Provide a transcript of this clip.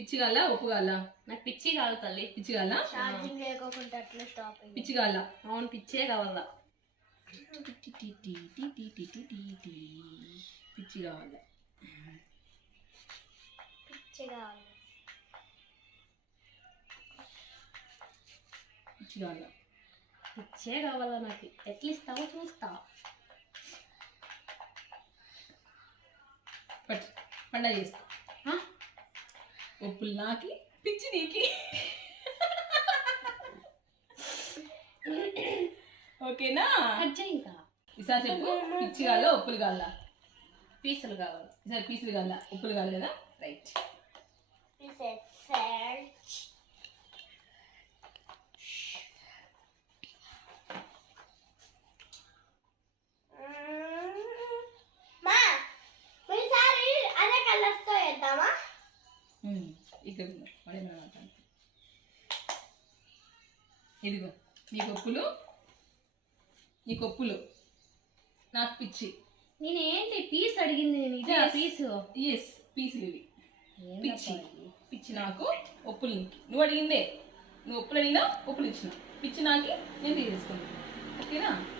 పిచ్చి కాల ఉప్పు కాల? నాకు పిచ్చి కావాలి తల్లి. పిచ్చి కాల? ఛార్జింగ్ లేకోకుండా అట్లా స్టాప్ అయ్యింది. పిచ్చి కాల? అవును పిచ్చే కావాలా. పిచ్చి కావాల. పిచ్చి కావాలి. పిచ్చి కావాల. పిచ్చే కావాలా నాకు. ఎట్లా ఇస్తావో చూస్తా. పండగ చేస్తా. ఉప్పులు నాకి, పిచ్చి నీకి. ఓకేనా? ఇంకా ఈసారి చెప్పు. పిచ్చి కావాలా ఉప్పులు కావాలా? పీసులు కావాలి. ఈసారి పీసులు కావాలా ఉప్పులు కావాలి కదా? రైట్. ఇక్కడ ఇదిగో నీ కొప్పులు నాకు పిచ్చి. నేనేంటి పీస్ అడిగింది? నేను ఇదే పీసు. ఎస్ పీసులు ఇవి. పిచ్చి పిచ్చి నాకు, ఒప్పులు నీకు. నువ్వు అడిగిందే. నువ్వు ఒప్పులు అడిగినా ఒప్పులు ఇచ్చిన. పిచ్చి నాకి నేను తీసేసుకున్నాను. ఓకేనా?